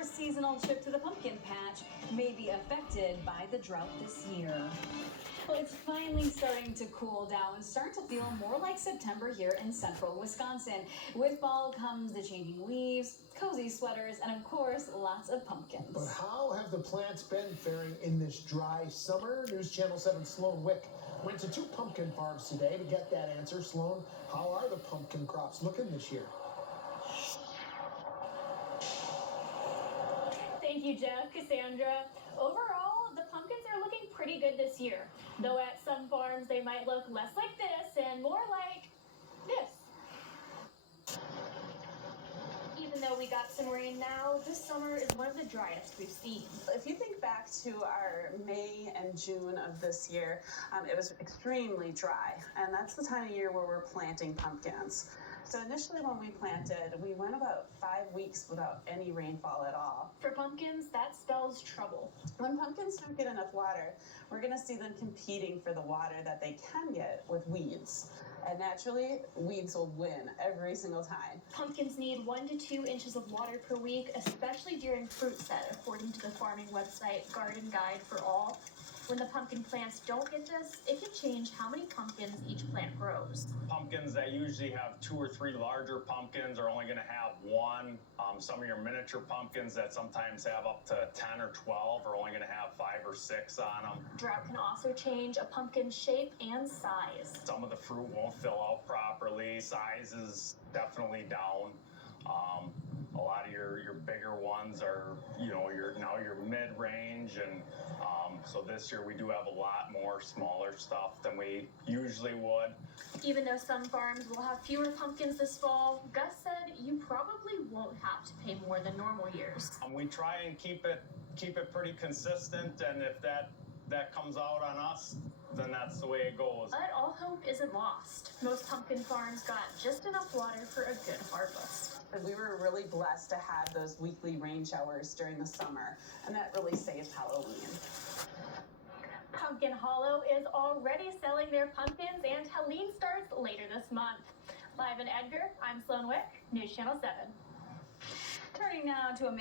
Our seasonal trip to the pumpkin patch may be affected by the drought this year. Well, it's finally starting to cool down, starting to feel more like September here in central Wisconsin. With fall comes the changing leaves, cozy sweaters, and of course, lots of pumpkins. But how have the plants been faring in this dry summer? News Channel 7 Sloan Wick went to 2 pumpkin farms today to get that answer. Sloan, how are the pumpkin crops looking this year? Thank you, Jeff. Cassandra. Overall, the pumpkins are looking pretty good this year. Though at some farms they might look less like this and more like this. Even though we got some rain now, this summer is one of the driest we've seen. If you think back to our May and June of this year, it was extremely dry, and that's the time of year where we're planting pumpkins. So initially when we planted, we went about 5 weeks without any rainfall at all. For pumpkins, that spells trouble. When pumpkins don't get enough water, we're going to see them competing for the water that they can get with weeds. And naturally, weeds will win every single time. Pumpkins need 1 to 2 inches of water per week, especially during fruit set, according to the farming website Garden Guide for All. When the pumpkin plants don't get this, it can change how many pumpkins each plant grows. Pumpkins that usually have 2 or 3 larger pumpkins are only going to have 1. Some of your miniature pumpkins that sometimes have up to 10 or 12 are only going to have 5 or 6 on them. Drought can also change a pumpkin's shape and size. Some of the fruit won't fill out properly. Size is definitely down. A lot of your bigger ones are, your mid-range, and so this year we do have a lot more smaller stuff than we usually would. Even though some farms will have fewer pumpkins this fall, Gus said you probably won't have to pay more than normal years. We try and keep it pretty consistent, and if that comes out on us, then that's the way it goes. But all hope isn't lost. Most pumpkin farms got just enough water for a good harvest. And we were really blessed to have those weekly rain showers during the summer, and that really saved Halloween. Pumpkin Hollow is already selling their pumpkins, and Halloween starts later this month. Live in Edgar, I'm Sloan Wick, News Channel 7. Turning now to a